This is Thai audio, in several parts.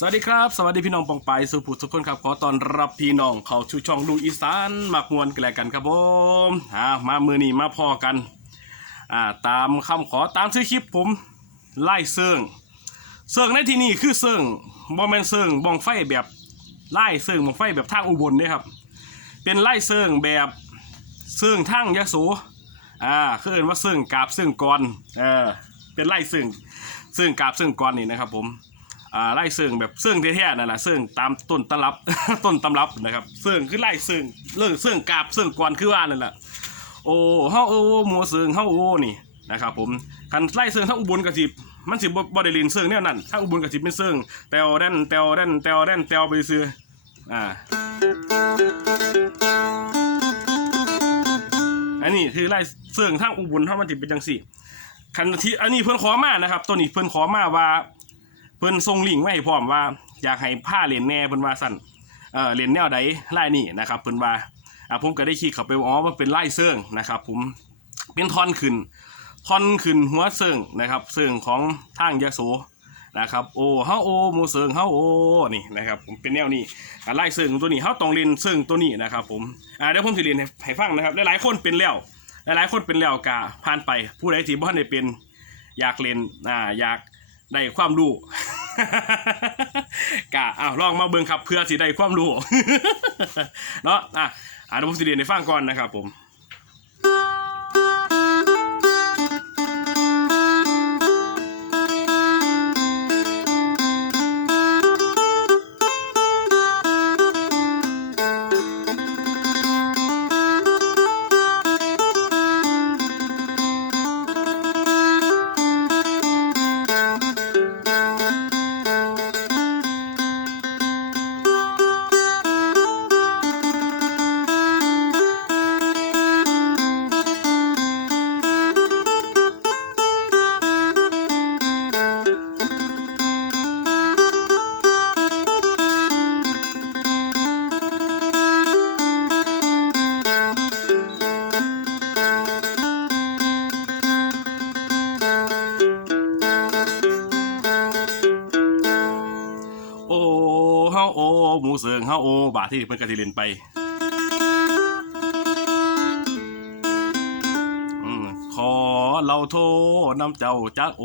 สวัสดีครับ สวัสดีพี่น้องปองไปสุภูทุกคนครับ ขอต้อนรับพี่น้องเข้าชูช่องดูอีสานมักมวนกันแล้วกันครับผมอ่ามามือนี้มาพอกันอ่าตามคำขอตามชื่อคลิปผมไล่เซิงเซิงในที่นี่คือเซิงบอมแมนเซิงบองไฟแบบไล่เซิงบองไฟแบบทางอุบลเนี่ยครับ เป็นไล่เซิงแบบเซิงทางยะโสอ่าคือเอินว่าเซิงกาบเซิงกรเออเป็นไล่เซิงเซิงกาบเซิงกรนี่นะครับผม อ่าไล่เสื่งแบบเสื่งแท้ๆนั่นแหละเสื่งตามต้นตำรับ ต้นตำรับนะครับเสื่งคือไล่เสื่งเรื่องเสื่งกาบเสื่งกวนคือว่านั่นแหละโอ้เฮาโอ้หมัวเสื่งเฮาโอ้นี่นะครับผมคันไล่เสื่งทั้งอุบลกระสิบมันสิบบ่ได้เลินเสื่งแนวนั้นถ้าอุบลกระสิบเป็นเสื่งแตวแดนแตวแดนแตวแดนแตวไปซื้ออ่าอันนี้คือไล่เสื่องทั้งอุบลเฮามันสิบเป็นจังซี่คันที่อันนี้เพิ่นขอมานะครับตัวนี้เพิ่นขอมาว่า เพิ่นส่งลิงก์มาให้พร้อมว่า อยากให้ผ้าเล่นแน่เพิ่นว่าสั่นเออเล่นแนวใดลายนี่นะครับเพิ่นว่าอะผมก็ได้คลิกเข้าไปอ๋อมันเป็นลายเซิงนะครับผมเป็นท่อนขึ้นท่อนขึ้นหัวเซิงนะครับเซิงของทางยะโสนะครับโอ้เฮาโอหมูเซิงเฮาโอนี่นะครับผมเป็นแนวนี้อะลายเซิงตัวนี้เฮาต้องเล่นเซิงตัวนี้นะครับผมอ่าเดี๋ยวผมสิเล่นให้ฟังนะครับหลายๆคนเป็นแล้วหลายๆคนเป็นแล้วกะผ่านไปผู้ใดที่บ่ทันได้เป็นอยากเล่นอ่าอยาก ได้ความรู้ กะอ้าวลองมาเบิ่งครับเพื่อสิได้ความรู้ เนาะอะอ่าเดี๋ยวผมสิเรียนให้ฟังก่อนนะครับผม เฮาโอบาทที่เพิ่นก็สิเล่นไปขอเราโทน้ำเจ้าจักโอ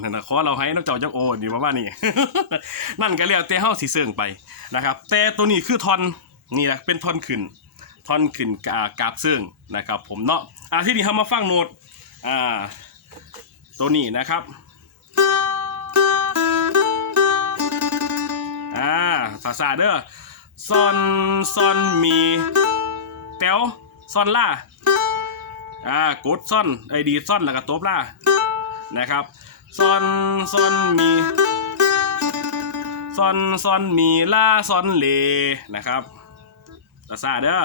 นั่นนะขอเราให้น้ำเจ้าจักโอนี่ประมาณนี้ นั่นก็แล้วแต่เฮาสิเสิงไปนะครับ แต่ตัวนี้คือทอนนี่แหละเป็นทอนขึ้นทอนขึ้นกากาบเสื่องนะครับ ผมเนาะอะที่นี่เฮามาฟังโน้ตอ่าตัวนี้นะครับอ่าภาษาเด้อ ซอนซอนมีแต๋วซอนล่าอ่ากดซอนไอดีซอนแล้วก็ตบล่านะครับซอนซอนมีซอนซอนมีล่าซอนเลนะครับภาษาเด้อ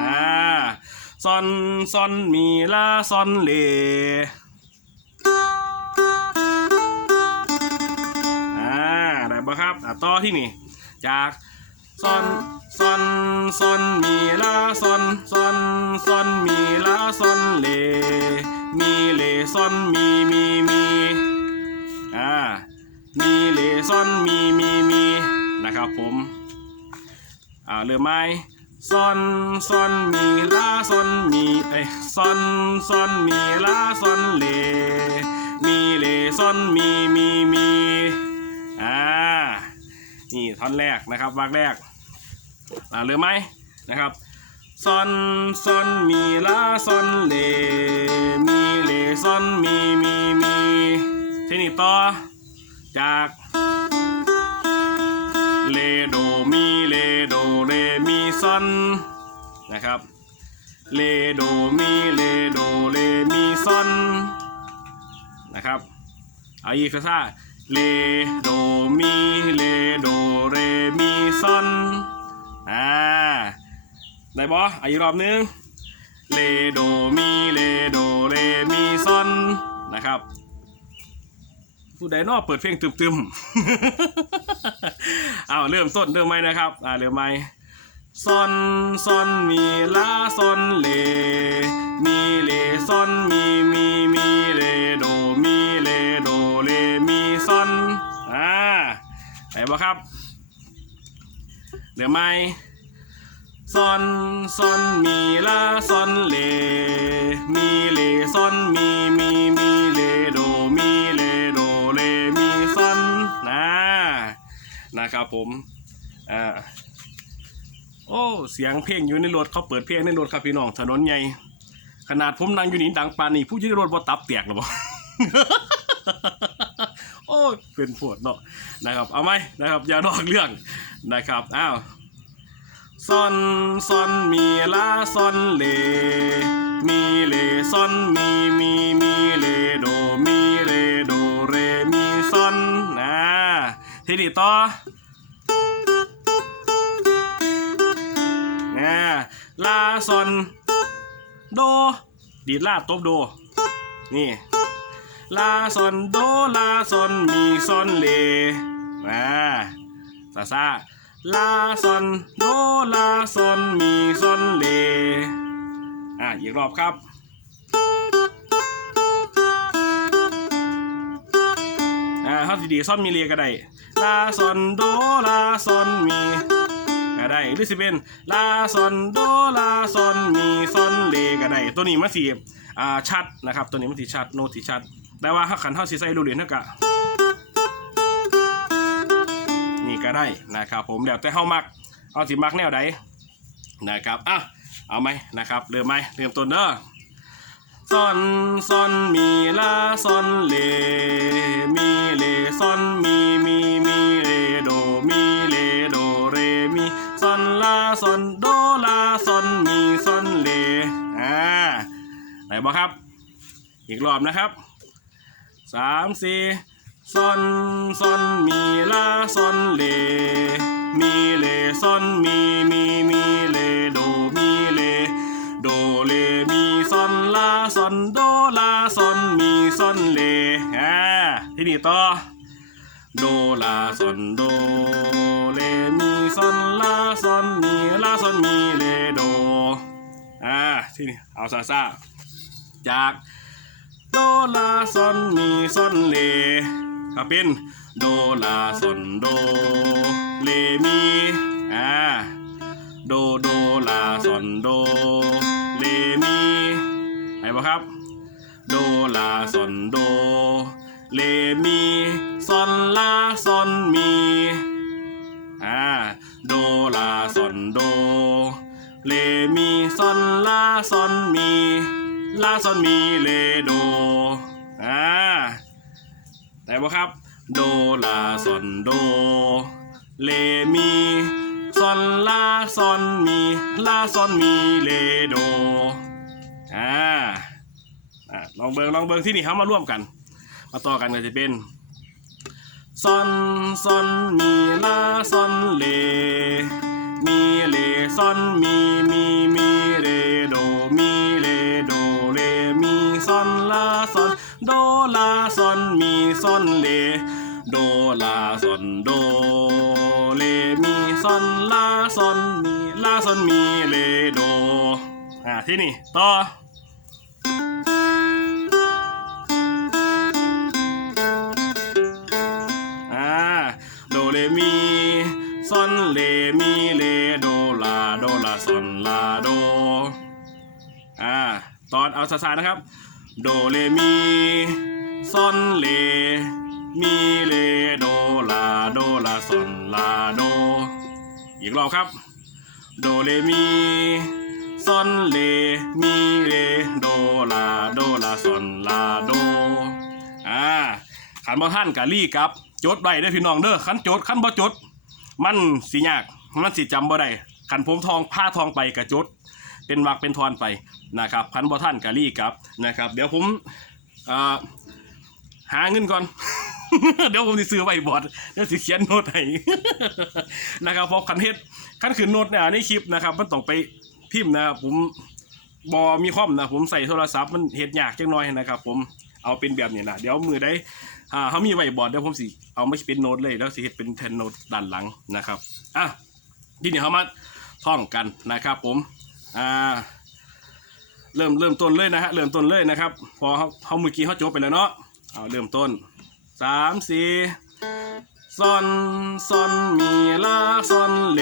อ่าซอนซอนมีล่าซอนเล อะต่อที่นี่ จากซอนซอนซอนมีลาซอนซอนซอนมีลาซอนเล มีเลซอนมีมีมีอ่ามีเลซอนมีมีมีนะครับผมอ่าเริ่มไหมซอนซอนมีลาซอนมีเอ้ซอนซอนมีลาซอนเล มีเลซอนมีมีมี นี่ท่อนแรกนะครับวากแรกอ่าเริ่มไหมนะครับซอนซอนมีลาซอนเลมีเลซอนมีมีมีเทีนี้ต่อจากเลโดมีเลโดเรมีซอนนะครับเลโดมีเลโดเรมีซอนนะครับเอาอีกซ่า เลโดมีเลโดเรมีซอนอ่าได้บอเอาอีกรอบนึงเลโดมีเลโดเรมีซอนนะครับผู้ใดนอกเปิดเพลงตึมๆเอาเริ่มต้นเริ่มไหมนะครับอ่าเริ่มไหมซอนซอนมีลาซอนเล มีเลซอนมีมีมี วะครับเหลือไหมซอนซอนมีลาซอนเล มีเลซอนมีมีมีเลโดมีเลโดเลมีซอนนะนะครับผมอ่าโอ้เสียงเพลงอยู่ในรถเขาเปิดเพลงในรถครับพี่น้องถนนใหญ่ขนาดผมนั่งอยู่นี่ดังปานนี่ผู้ยืนรถบ่ตับแตกหรือบ่า โอ้ยเป็นปวดเนาะนะครับ เอาไหมนะครับอย่านอกเรื่องนะครับอ้าวซอนซอนมีลาซอนเล มีเลซอนมีมีมีเลโดมีเลโดเรมีซอนนะทีนี้ต่อนะลาซอนโดดีดลาตบโดนี่ ลาซอนโดลาซอนมีซอนเลมาซาซาลาซอนโดลาซอนมีซอนเลอะอีกรอบครับอ่าเขาสิดีซอนมีเลก็ได้ลาซอนโดลาซอนมีก็ได้หรือสิเป็นลาซอนโดลาซอนมีซอนเลก็ได้ตัวนี้มันสีอ่าชัดนะครับ ตัวนี้มันสีชัดโน้ตสีชัด แต่ว่าถ้าขันเท่าสีใส่รูเหรียญเท่ากับนี่ก็ได้นะครับผมเดี๋ยวแต่เฮามักเอาสิมักแนวใดนะครับอะเอาไหมนะครับเริ่มไหมเริ่มต้นเด้อซอนซอนมีลาซอนเลมีเลซอนมีมีมีเลโดมีเลโดเรมีซอนลาซอนโดลาซอนมีซอนเลอ่าไหนบ่ครับ อีกรอบนะครับ สามสี่ซอนซอนมีลาซอนเล มีเลซอนมีมีมีเลโดมีเลโดเลมีซอนลาซอนโดลาซอนมีซอนเลอ่าที่นี่ต่อโดลาซอนโดเลมีซอนลาซอนมีลาซอนมีเลโดอ่าที่นี่เอาซาซาจาก โดลาซอนมีซอนเลก็เป็นโดลาซอนโดเลมีอ่าโดโดลาซอนโดเลมีไหนบ่ครับ โดลาซอนโดเลมีซอนลาซอนมีอ่าโดลาซอนโดเลมีซอนลาซอนมี ลาซอนมีเลโดอ่าได้ปะครับ โดลาซอนโด เลมีซอนลาซอนมีลาซอนมีเลโดอ่าอ่าลองเบิงลองเบิงที่นี่เขามาร่วมกัน มาต่อกันก็จะเป็นซอนซอนมีลาซอนเล มีเลซอนมีมีมี ลาซอนโดเลมีซอนลาซอนมีลาซอนมีเลโดอ่าที่นี่ต่ออ่าโดเรมีซอนเลมีเลโดลาโดลาซอนลาโดอ่าตอนเอาซาๆนะครับ โดเรมีซอนเล มีเลโดลาโดลาซอนลาโด อีกรอบครับ โดเรมีซอนเลมีเลโดลาโดลาซอนลาโดอ่าขันบ่ท่านกะลี่ครับจดไว้เด้อพี่น้องเด้อขันจดขันบ่จด มันสิยากมันสิจำบ่ได้ขันผมทองผ้าทองไปกะจด เป็นวักเป็นทอนไปนะครับขันบ่ท่านกะลี่ครับนะครับ เดี๋ยวผมอ่อหาเงินก่อน เดี๋ยวผมสิซื้อไว้บอร์ดเดี๋ยวสิเขียนโน้ตให้นะครับเพราะคันเฮ็ดคันขึ้นโน้ตเนี่ยในคลิปนะครับ มันต้องไปพิมพ์นะครับผมบอมีคอมนะผมใส่โทรศัพท์มันเฮ็ดยากจังน้อยนะครับ ผมเอาเป็นแบบนี้นะเดี๋ยวมือได้อ่าเขามีไว้บอร์ดเดี๋ยวผมสิเอาไม่เป็นโน้ตเลยแล้วสิเฮ็ดเป็นแทนโน้ตด้านหลังนะครับอะทีนี้เขามาท่องกันนะครับ ผมอ่าเริ่มเริ่มต้นเลยนะฮะเริ่มต้นเลยนะครับ พอเขาเขาเมื่อกี้เขาจบไปแล้วเนาะเอาเริ่มต้น สามสี่ซอนซอนมีลาซอนเล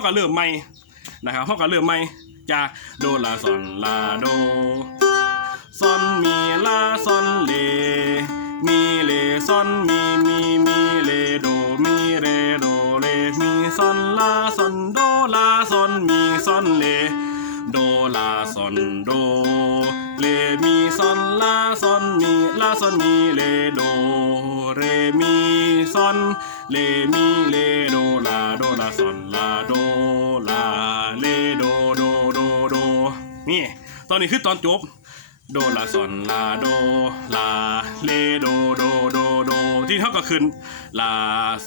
เขาก็เริ่มใหม่นะครับเขาก็เริ่มใหม่จากโดลาซอนลาโดซอนมีลาซอนเลมีเลซอนมีมีมีเลโดมีเรโดเลมีซอนลาซอนโดลาซอนมีซอนเลโดลาซอนโดเลมีซอนลาซอนมีลาซอนมีเลโดเรมีซอนเลมีเล ตอนนี้คือตอนจบโดลาซอนลาโดลาเลโดโดโดโดที่เท่ากับขึ้นลา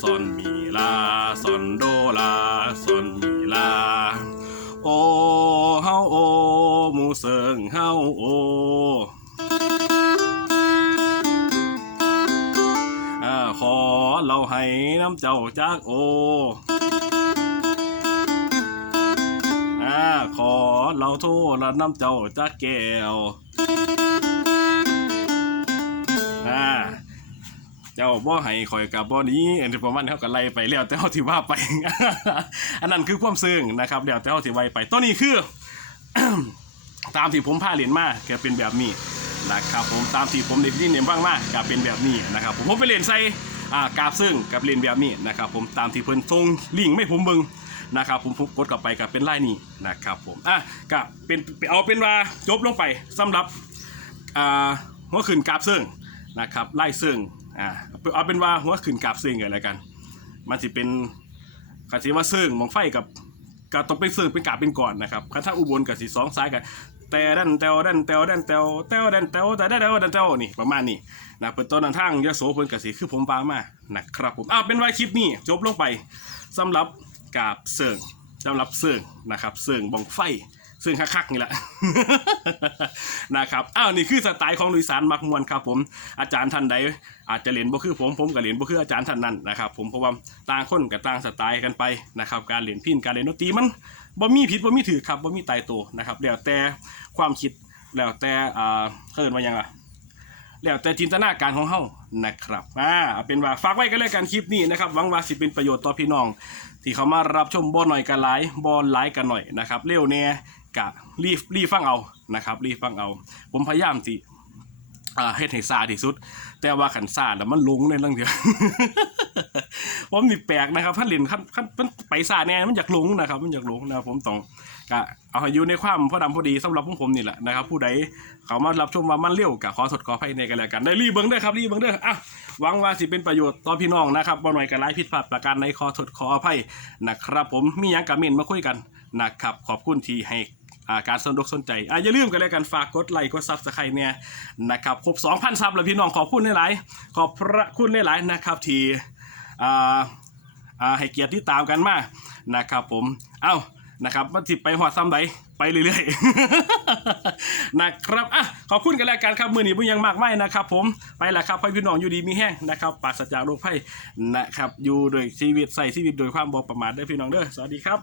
ซอนมีลาซอนโดลาซอนมีลาโอเฮาโอมูเสิงเฮาโออ่าขอเราให้น้ำเจ้าจากโอ ขอเราโทษละน้ำเจ้าจากแก้วอ่าเจ้าบ่ให้คอยกับบ่หนี้อันที่ประมาณนี้เขาก็ไล่ไปแล้วแต่เขาที่ว่าไป อันนั้นคือความซึ้งนะครับเดี๋ยวแต่เขาที่ไวไปตัวนี้คือ ตามที่ผมพาเรียนมาก็เป็นแบบนี้นะครับผมตามที่ผมได้ยินเนียบ้างมากก็เป็นแบบนี้นะครับผมผมไปเรียนใส่อ่ากราฟซึ่งกับเรียนแบบนี้นะครับผมตามที่เพิ่นส่งลิงไม่ผมเบิ่ง นะครับผมกดกลับไปก็เป็นไล่นี้นะครับผมอะก็เป็นเอาเป็นว่าจบลงไปสำหรับอ่าหัวขึ้นกราฟซึ่งนะครับไล่ซึ่งอ่าเอาเป็นว่าหัวขึ้นกราฟซึ่งกันแล้วกัน มันสิเป็นคาสิว่าซึ่งมองไฟกับก็ต้องเป็นซึ่งเป็นกาบเป็นก่อนนะครับคันถ้าอุบลกับสีสองซ้ายกันแต่ดันเตวดันเตวดันเตวเตวดันเตวแต่ได้เตวดันเตวนี่ประมาณนี้นะเป็นต้นทางยโสเพิ่นกับสีคือผมฟังมานะครับผมอ้าวเป็นว่าคลิปนี้จบลงไปสำหรับ กาบเสื่องสำหรับเสื่องนะครับเสื่องบองไฟเสื่งคักๆนี่แหละนะครับอ้าวนี่คือสไตล์ของลุยสานมักมวนครับผมอาจารย์ท่านใดอาจจะเรียนบ่คือผมผมก็เรียนบ่คืออาจารย์ท่านนั้นนะครับผมเพราะว่าต่างคนกับต่างสไตล์กันไปนะครับการเรียนพินการเรียนดนตรีมันบ่มีผิดบ่มีถือครับบ่มีตายตัวนะครับแล้วแต่ความคิดแล้วแต่อ่าเอิ้นว่ายังล่ะแล้วแต่จินตนาการของเฮานะครับอ่าเอาเป็นว่าฝากไว้กันเลยกันคลิปนี้นะครับหวังว่าสิเป็นประโยชน์ต่อพี่น้อง ที่เขามารับชมบอลหน่อยกันหลายบอลหลายกันหน่อยนะครับเร็วเนี่ยกะรีบรีบฟังเอานะครับรีบฟังเอา ผมพยายามสิอ่าเฮ็ดให้ซาที่สุด แต่ว่าขันซาแล้วมันลงในเรื่องเดียว ผมนี่แปลกนะครับถ้าเล่นขั้นขั้นมันไปซาแน่มันอยากหลงนะครับ มันอยากหลงนะครับผมต้องกะเอาอยู่ในความพอดำพอดีสำหรับผมนี่แหละนะครับ ผู้ใดเขามารับชมว่ามันเร็วกะขอสดขอให้ในกันแล้วกัน ได้รีบเบิ้งด้อครับรีบเบิ้งด้ออะหวังว่าสิเป็นประโยชน์ต่อพี่น้องนะครับบ่หน่อยกันไลายผิดพลาดประการในขอสดขออภัยนะครับผมมียังกับเมนมาคุยกันนะครับขอบคุณที่ให้อาการสนุกสนใจอะอย่าลืมกันแล้วกันฝากกดไลค์กดซับสไครต์เนี่ยนะครับครบ2,000ซับแล้วพี่น้องขอบคุณหลายๆขอบพระคุณหลายๆนะครับที่ อ่าอ่าให้เกียรติที่ตามกันมานะครับผมเอ้านะครับมาติดไปหอดซ้ำไดไปเรื่อยๆ นะครับอะขอบคุณกันแล้วกันครับ มือนี้บุญยังมากไม่นะครับ ผม ไปละครับพี่น้องอยู่ดีมีแห้งนะครับปราศจากโรคภัยนะครับ อยู่โดยชีวิตใส่ชีวิตโดยความบอประมาทได้พี่น้องเด้อ สวัสดีครับ